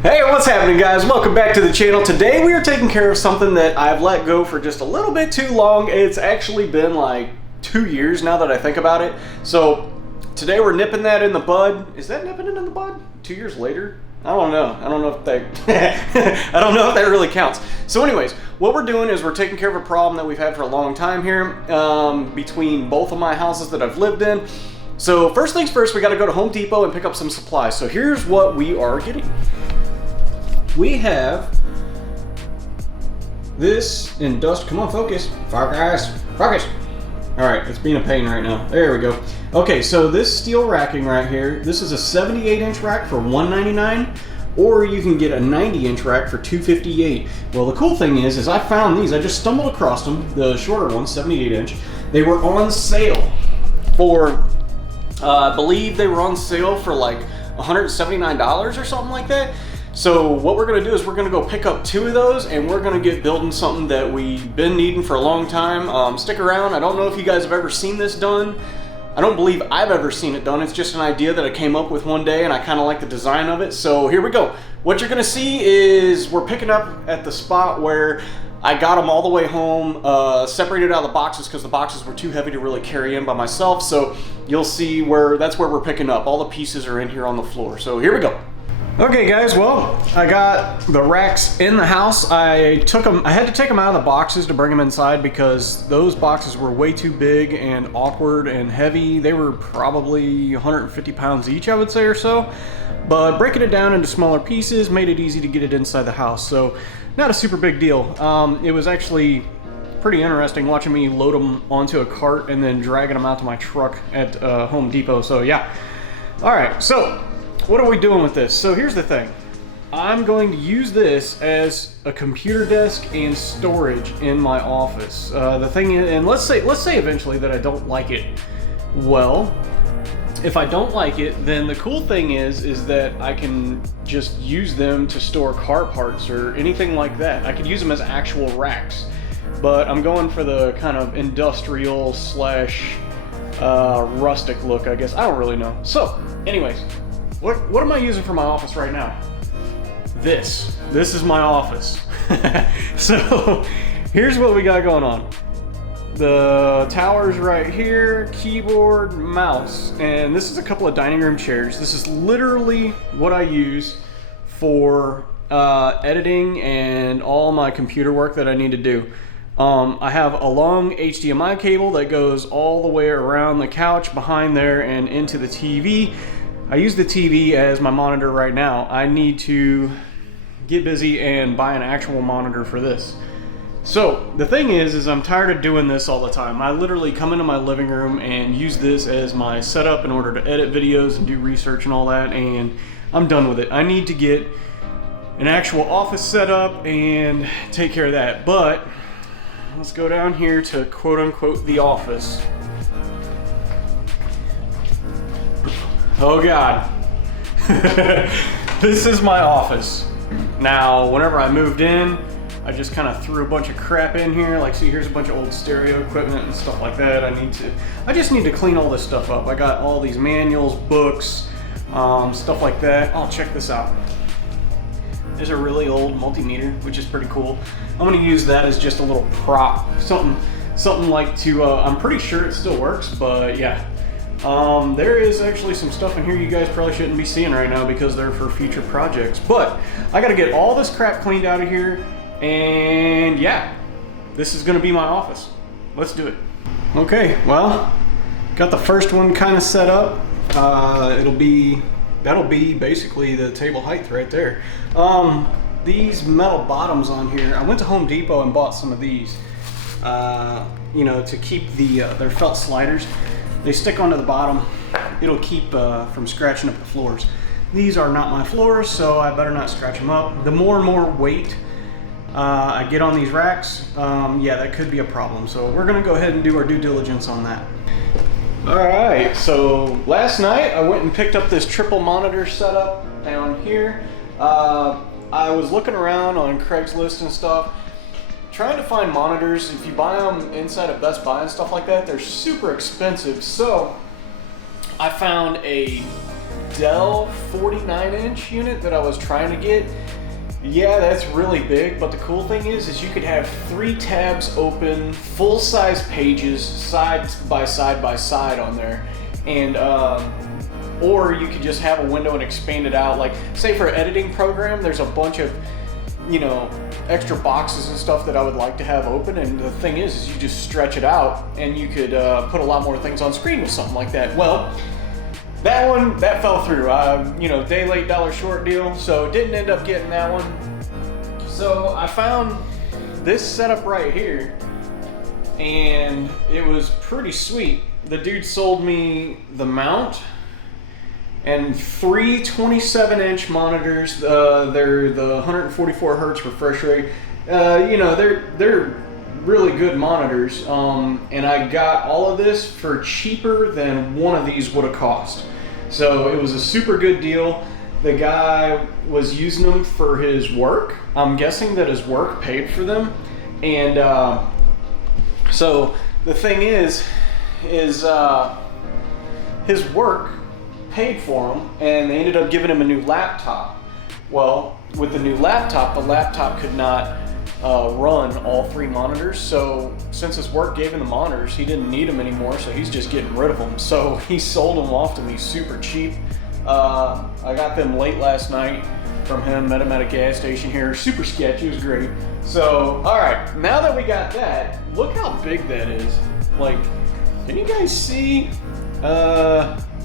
Hey, what's happening, guys? Welcome back to the channel. Today we are taking care of something that I've let go for just a little bit too long. It's actually been like 2 years now that I think about it. So today we're nipping that in the bud. Is that nipping it in the bud? 2 years later? I don't know. I don't know if that I don't know if that really counts. So anyways, what we're doing is we're taking care of a problem that we've had for a long time here between both of my houses that I've lived in. So first things first, we got to go to Home Depot and pick up some supplies. So here's what we are getting. We have this come on, focus, focus. All right, it's being a pain right now. There we go. Okay, so this steel racking right here, this is a 78-inch rack for $199, or you can get a 90-inch rack for $258. Well, the cool thing is I found these. I just stumbled across them, the shorter ones, 78-inch. They were on sale for, I believe they were on sale for like $179 or something like that. So what we're gonna do is we're gonna go pick up 2 of those and we're gonna get building something that we've been needing for a long time. Stick around. I don't know if you guys have ever seen this done. I don't believe I've ever seen it done. It's just an idea that I came up with one day and I kind of like the design of it. So here we go. What you're gonna see is we're picking up at the spot where I got them all the way home, separated out of the boxes because the boxes were too heavy to really carry in by myself. So you'll see that's where we're picking up. All the pieces are in here on the floor. So here we go. Okay guys, well, I got the racks in the house. I had to take them out of the boxes to bring them inside because those boxes were way too big and awkward and heavy. They were probably 150 pounds each, I would say, or so. But breaking it down into smaller pieces made it easy to get it inside the house. So not a super big deal. It was actually pretty interesting watching me load them onto a cart and then dragging them out to my truck at Home Depot. So yeah. All right, so what are we doing with this? So here's the thing. I'm going to use this as a computer desk and storage in my office. The thing is, and let's say eventually that I don't like it. Well, if I don't like it, then the cool thing is that I can just use them to store car parts or anything like that. I could use them as actual racks, but I'm going for the kind of industrial slash rustic look, I guess. I don't really know. So anyways, what am I using for my office right now? This is my office. So here's what we got going on. The tower's right here, keyboard, mouse, and this is a couple of dining room chairs. This is literally what I use for editing and all my computer work that I need to do. I have a long HDMI cable that goes all the way around the couch, behind there, and into the TV. I use the TV as my monitor right now. I need to get busy and buy an actual monitor for this. So the thing is I'm tired of doing this all the time. I literally come into my living room and use this as my setup in order to edit videos and do research and all that, and I'm done with it. I need to get an actual office set up and take care of that. But let's go down here to quote unquote the office. Oh God. This is my office. Now, whenever I moved in, I just kind of threw a bunch of crap in here. Like, see, here's a bunch of old stereo equipment and stuff like that. I just need to clean all this stuff up. I got all these manuals, books, stuff like that. Oh, check this out. There's a really old multimeter, which is pretty cool. I'm gonna use that as just a little prop, something like to, I'm pretty sure it still works, but yeah. There is actually some stuff in here you guys probably shouldn't be seeing right now because they're for future projects. But I gotta get all this crap cleaned out of here, and yeah, this is gonna be my office. Let's do it. Okay, well, got the first one kind of set up. That'll be basically the table height right there. These metal bottoms on here, I went to Home Depot and bought some of these, you know, to keep their felt sliders. They stick onto the bottom. It'll keep from scratching up the floors. These are not my floors, so I better not scratch them up. The more and more weight I get on these racks, yeah, that could be a problem. So we're gonna go ahead and do our due diligence on that. All right, so last night I went and picked up this triple monitor setup down here. I was looking around on Craigslist and stuff, trying to find monitors. If you buy them inside of Best Buy and stuff like that, they're super expensive. So I found a Dell 49-inch unit that I was trying to get, yeah, that's really big, but the cool thing is you could have 3 tabs open, full-size pages, side by side on there, and or you could just have a window and expand it out. Like, say for an editing program, there's a bunch of, you know, extra boxes and stuff that I would like to have open, and the thing is you just stretch it out, and you could put a lot more things on screen with something like that. Well, that fell through. You know, day late, dollar short deal, so didn't end up getting that one. So I found this setup right here, and it was pretty sweet. The dude sold me the mount and 3 27-inch monitors. They're the 144 hertz refresh rate. You know, they're really good monitors, and I got all of this for cheaper than one of these would have cost. So it was a super good deal. The guy was using them for his work. I'm guessing that his work paid for them, and so the thing is his work paid for him, and they ended up giving him a new laptop. Well, with the new laptop, the laptop could not run all 3 monitors, so since his work gave him the monitors, he didn't need them anymore, so he's just getting rid of them. So he sold them off to me super cheap. I got them late last night from him, met him at a gas station here, super sketchy, it was great. So, alright, now that we got that, look how big that is. Like, can you guys see?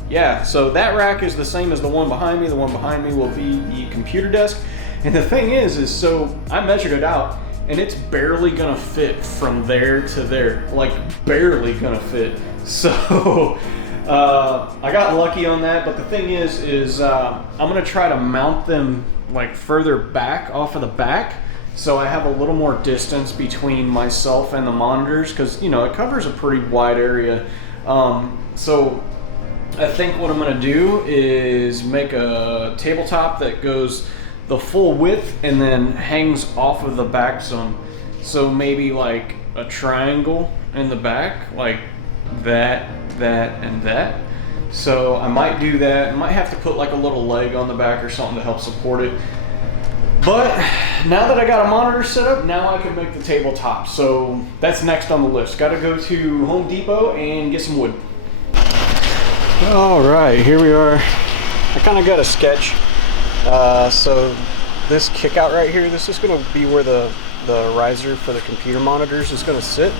Yeah, so that rack is the same as the one behind me. The one behind me will be the computer desk. And the thing is so I measured it out, and it's barely gonna fit from there to there. Like, barely gonna fit. So, I got lucky on that, but the thing is I'm gonna try to mount them like further back off of the back, so I have a little more distance between myself and the monitors, because, you know, it covers a pretty wide area. So I think what I'm gonna do is make a tabletop that goes the full width and then hangs off of the back some. So maybe like a triangle in the back, like that, and that. So I might do that. I might have to put like a little leg on the back or something to help support it. But now that I got a monitor set up, now I can make the tabletop. So that's next on the list. Got to go to Home Depot and get some wood. All right, here we are. I kind of got a sketch. So this kick out right here, this is going to be where the riser for the computer monitors is going to sit.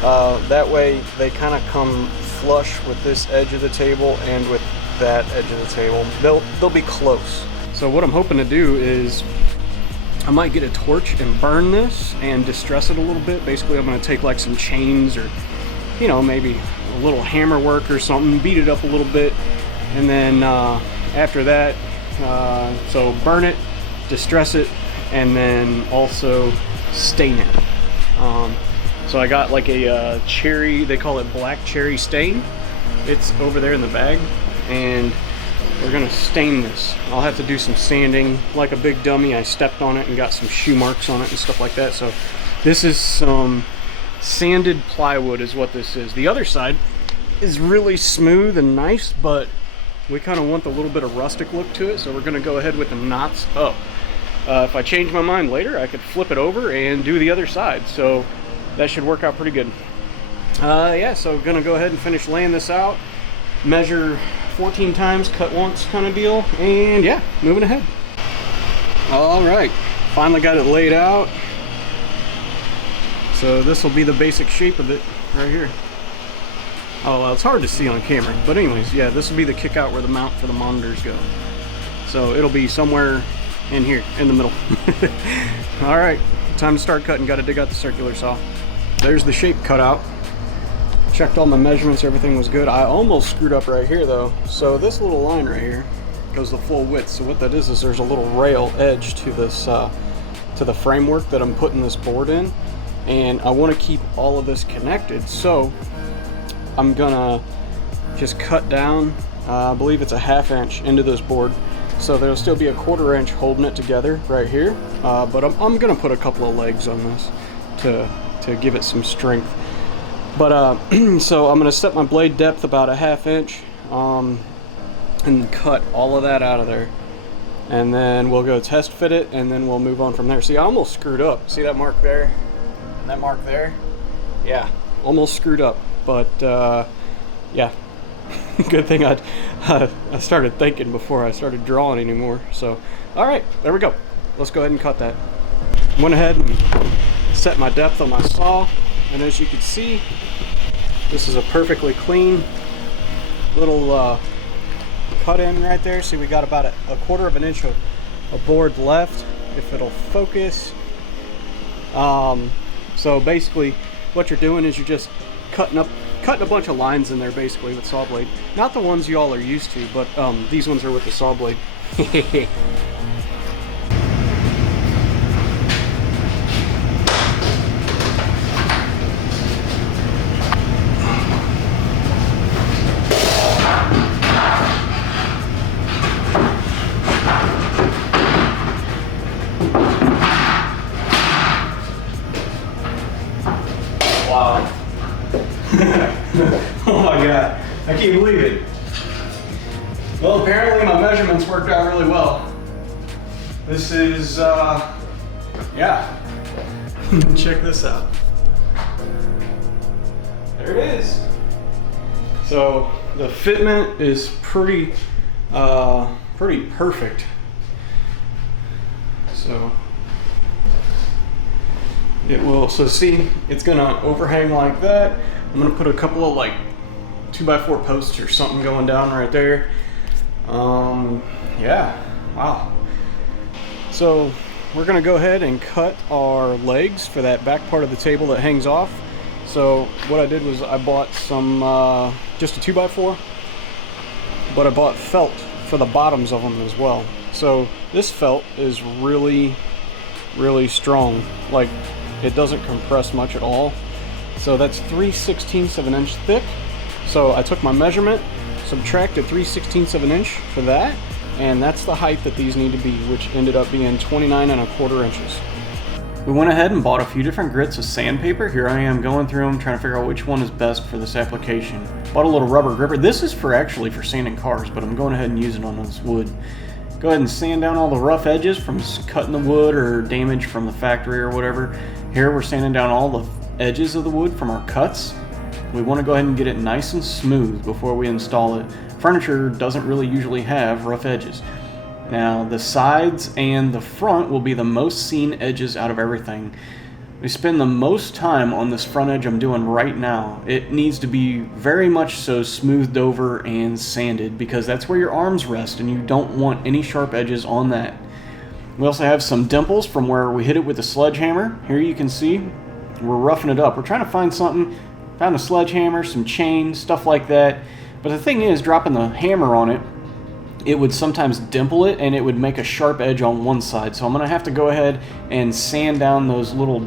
That way they kind of come flush with this edge of the table and with that edge of the table. They'll be close. So what I'm hoping to do is I might get a torch and burn this and distress it a little bit. Basically, I'm going to take like some chains or, you know, maybe a little hammer work or something, beat it up a little bit, and then after that, so burn it, distress it, and then also stain it. So I got like a cherry, they call it black cherry stain. It's over there in the bag, and we're gonna stain this. I'll have to do some sanding. Like a big dummy, I stepped on it and got some shoe marks on it and stuff like that. So this is some sanded plywood is what this is. The other side is really smooth and nice, but we kind of want the little bit of rustic look to it, so we're gonna go ahead with the knots up. If I change my mind later, I could flip it over and do the other side, so that should work out pretty good. Yeah, so gonna go ahead and finish laying this out, measure 14 times, cut once kind of deal, and yeah, moving ahead. All right, finally got it laid out. So this will be the basic shape of it right here. Oh, well, it's hard to see on camera, but anyways, yeah, this will be the kick out where the mount for the monitors go. So it'll be somewhere in here, in the middle. All right, time to start cutting. Got to dig out the circular saw. There's the shape cut out. Checked all my measurements, everything was good. I almost screwed up right here though. So this little line right here goes the full width. So what that is there's a little rail edge to this, to the framework that I'm putting this board in. And I want to keep all of this connected. So I'm gonna just cut down, I believe it's a 1/2 inch into this board. So there'll still be a 1/4 inch holding it together right here. But I'm gonna put a couple of legs on this to give it some strength. But so I'm gonna set my blade depth about a 1/2 inch. and cut all of that out of there. And then we'll go test fit it, and then we'll move on from there. See, I almost screwed up. See that mark there? And that mark there? Yeah, almost screwed up. But yeah, good thing I started thinking before I started drawing anymore. So, all right, there we go. Let's go ahead and cut that. Went ahead and set my depth on my saw, and as you can see, this is a perfectly clean little cut in right there. See, we got about a 1/4 of an inch of board left, if it'll focus. So basically what you're doing is you're just cutting a bunch of lines in there basically with saw blade. Not the ones y'all are used to, but these ones are with the saw blade. Wow. Oh my god, I can't believe it. Well, apparently my measurements worked out really well. This is, yeah. Check this out. There it is. So the fitment is pretty perfect. So it will, so see, it's gonna overhang like that. I'm gonna put a couple of like 2x4 posts or something going down right there. Yeah, wow. So we're gonna go ahead and cut our legs for that back part of the table that hangs off. So what I did was I bought some, just a 2x4, but I bought felt for the bottoms of them as well. So this felt is really strong. Like, it doesn't compress much at all. So that's 3/16 of an inch thick. So I took my measurement, subtracted 3/16 of an inch for that, and that's the height that these need to be, which ended up being 29¼ inches. We went ahead and bought a few different grits of sandpaper. Here I am going through them, trying to figure out which one is best for this application. Bought a little rubber gripper. This is actually for sanding cars, but I'm going ahead and using it on this wood. Go ahead and sand down all the rough edges from cutting the wood or damage from the factory or whatever. Here we're sanding down all the edges of the wood from our cuts. We want to go ahead and get it nice and smooth before we install it. Furniture doesn't really usually have rough edges. Now the sides and the front will be the most seen edges out of everything. We spend the most time on this front edge I'm doing right now. It needs to be very much so smoothed over and sanded, because that's where your arms rest and you don't want any sharp edges on that. We also have some dimples from where we hit it with a sledgehammer. Here you can see we're roughing it up. We're trying to find something, found a sledgehammer, some chain, stuff like that. But the thing is, dropping the hammer on it, it would sometimes dimple it and it would make a sharp edge on one side. So I'm gonna have to go ahead and sand down those little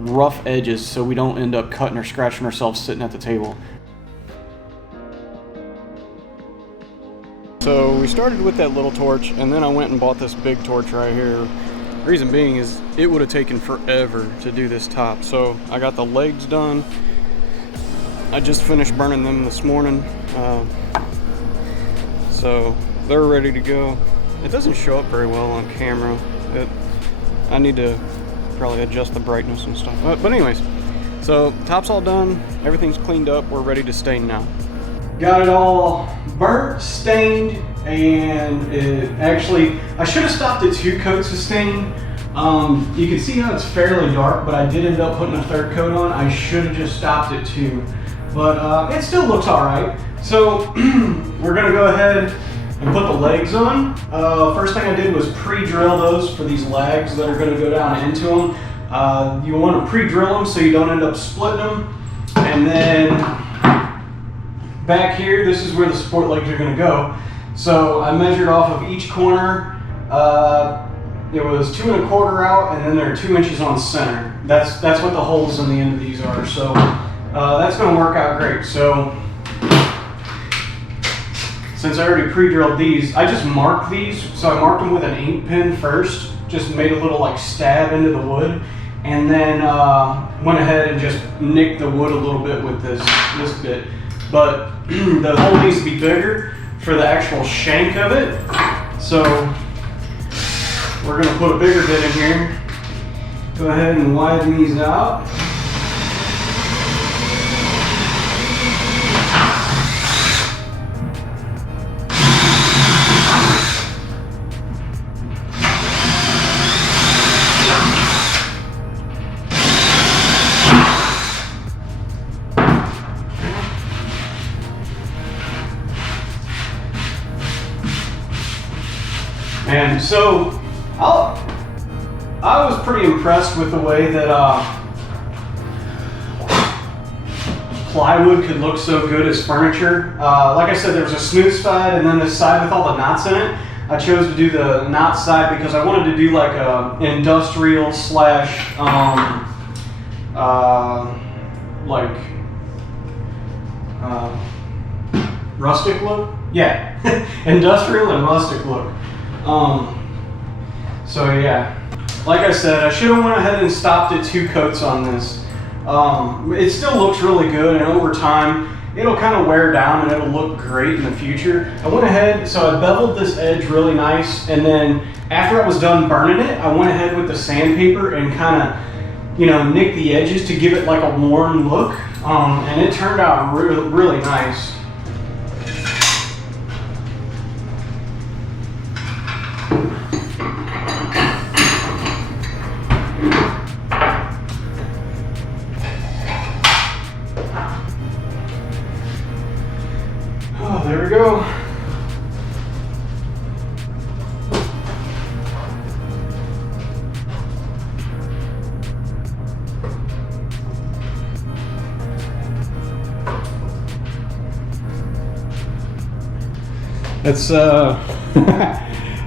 rough edges so we don't end up cutting or scratching ourselves sitting at the table. So we started with that little torch, and then I went and bought this big torch right here. Reason being is it would have taken forever to do this top. So I got the legs done. I just finished burning them this morning. So they're ready to go. It doesn't show up very well on camera. I need to probably adjust the brightness and stuff. But anyways, so top's all done. Everything's cleaned up. We're ready to stain now. Got it all burnt, stained, and it actually, I should have stopped at 2 coats of stain. You can see how it's fairly dark, but I did end up putting a 3rd coat on. I should have just stopped at 2, but it still looks all right. So we're gonna go ahead and put the legs on. First thing I did was pre-drill those for these legs that are gonna go down into them. You wanna pre-drill them so you don't end up splitting them. And then back here, this is where the support legs are gonna go. So I measured off of each corner. It was 2 1/4 out, and then there are 2 inches on center. That's what the holes in the end of these are. So that's gonna work out great. So since I already pre-drilled these, I just marked these. So I marked them with an ink pen first, just made a little like stab into the wood, and then went ahead and just nicked the wood a little bit with this bit. But the hole needs to be bigger for the actual shank of it. So we're gonna put a bigger bit in here. Go ahead and widen these out. And so I was pretty impressed with the way that plywood could look so good as furniture. Like I said, there was a smooth side and then this side with all the knots in it. I chose to do the knot side because I wanted to do like a industrial slash rustic look. Yeah, industrial and rustic look. So yeah, like I said, I should have went ahead and stopped at 2 coats on this. It still looks really good, and over time it'll kind of wear down and it'll look great in the future. I went ahead, so I beveled this edge really nice, and then after I was done burning it, I went ahead with the sandpaper and kind of, you know, nicked the edges to give it like a worn look, and it turned out really nice. Oh, there we go. That's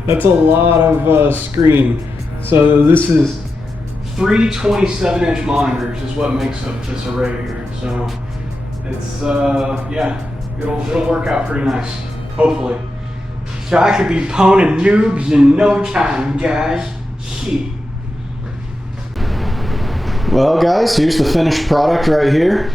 that's a lot of screen. So this is 3 27-inch monitors is what makes up this array here. So it's yeah, it'll work out pretty nice, hopefully. So I could be poning noobs in no time, guys. Shit. Well, guys, here's the finished product right here.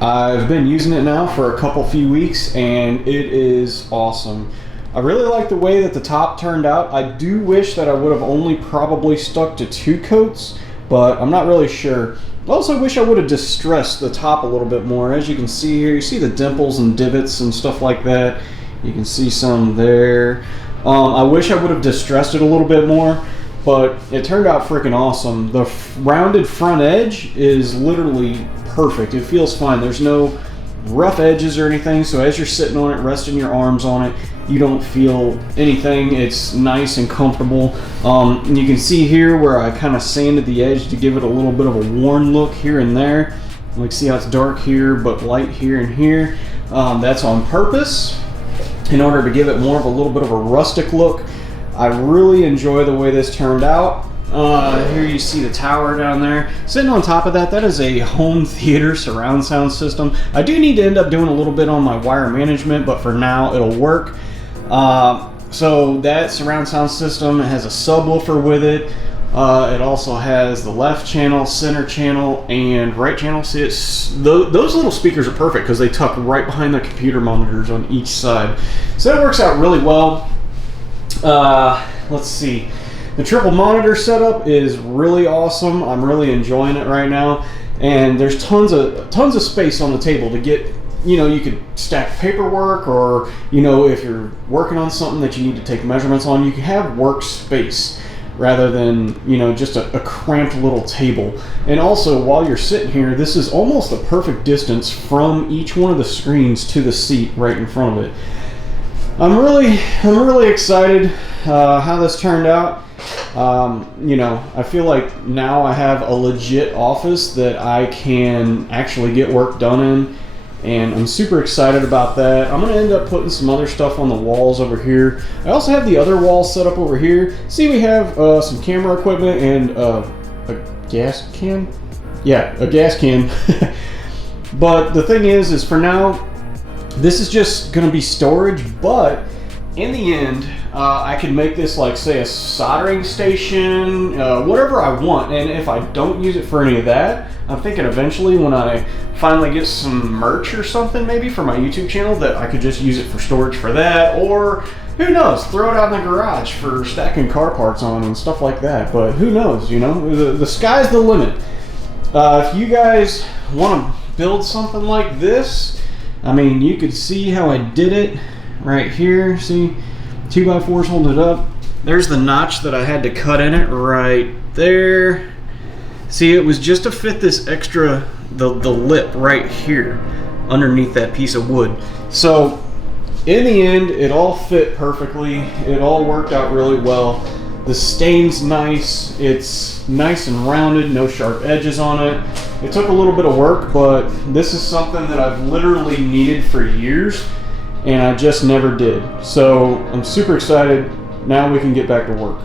I've been using it now for a few weeks and it is awesome. I really like the way that the top turned out. I do wish that I would have only probably stuck to 2 coats, but I'm not really sure. I also wish I would have distressed the top a little bit more. As you can see here, you see the dimples and divots and stuff like that. You can see some there. I wish I would have distressed it a little bit more, but it turned out freaking awesome. The rounded front edge is literally perfect. It feels fine. There's no rough edges or anything, so as you're sitting on it, resting your arms on it, you don't feel anything. It's nice and comfortable. And you can see here where I kind of sanded the edge to give it a little bit of a worn look here and there. Like, see how it's dark here but light here and here. That's on purpose in order to give it more of a little bit of a rustic look. I really enjoy the way this turned out. Here you see the tower down there. Sitting on top of that, that is a home theater surround sound system. I do need to end up doing a little bit on my wire management, but for now it'll work. So that surround sound system has a subwoofer with it. It also has the left channel, center channel, and right channel. See, those little speakers are perfect because they tuck right behind the computer monitors on each side. So that works out really well. Let's see. The triple monitor setup is really awesome. I'm really enjoying it right now, and there's tons of space on the table to get, you know, you could stack paperwork, or, you know, if you're working on something that you need to take measurements on, you can have workspace rather than, you know, just a cramped little table. And also, while you're sitting here, this is almost a perfect distance from each one of the screens to the seat right in front of it. I'm really excited how this turned out. You know, I feel like now I have a legit office that I can actually get work done in, and I'm super excited about that. I'm going to end up putting some other stuff on the walls over here. I also have the other wall set up over here. See, we have some camera equipment and a gas can? Yeah, a gas can. But the thing is for now, this is just going to be storage, but in the end, I could make this like, say, a soldering station, whatever I want. And if I don't use it for any of that, I'm thinking eventually when I finally get some merch or something maybe for my YouTube channel, that I could just use it for storage for that, or who knows, throw it out in the garage for stacking car parts on and stuff like that. But who knows, you know, the sky's the limit. If you guys want to build something like this, I mean, you could see how I did it right here. See, 2x4s holding it up. There's the notch that I had to cut in it right there. See, it was just to fit this extra, the lip right here underneath that piece of wood. So in the end, it all fit perfectly. It all worked out really well. The stain's nice. It's nice and rounded, no sharp edges on it. It took a little bit of work, but this is something that I've literally needed for years, and I just never did. So I'm super excited. Now we can get back to work.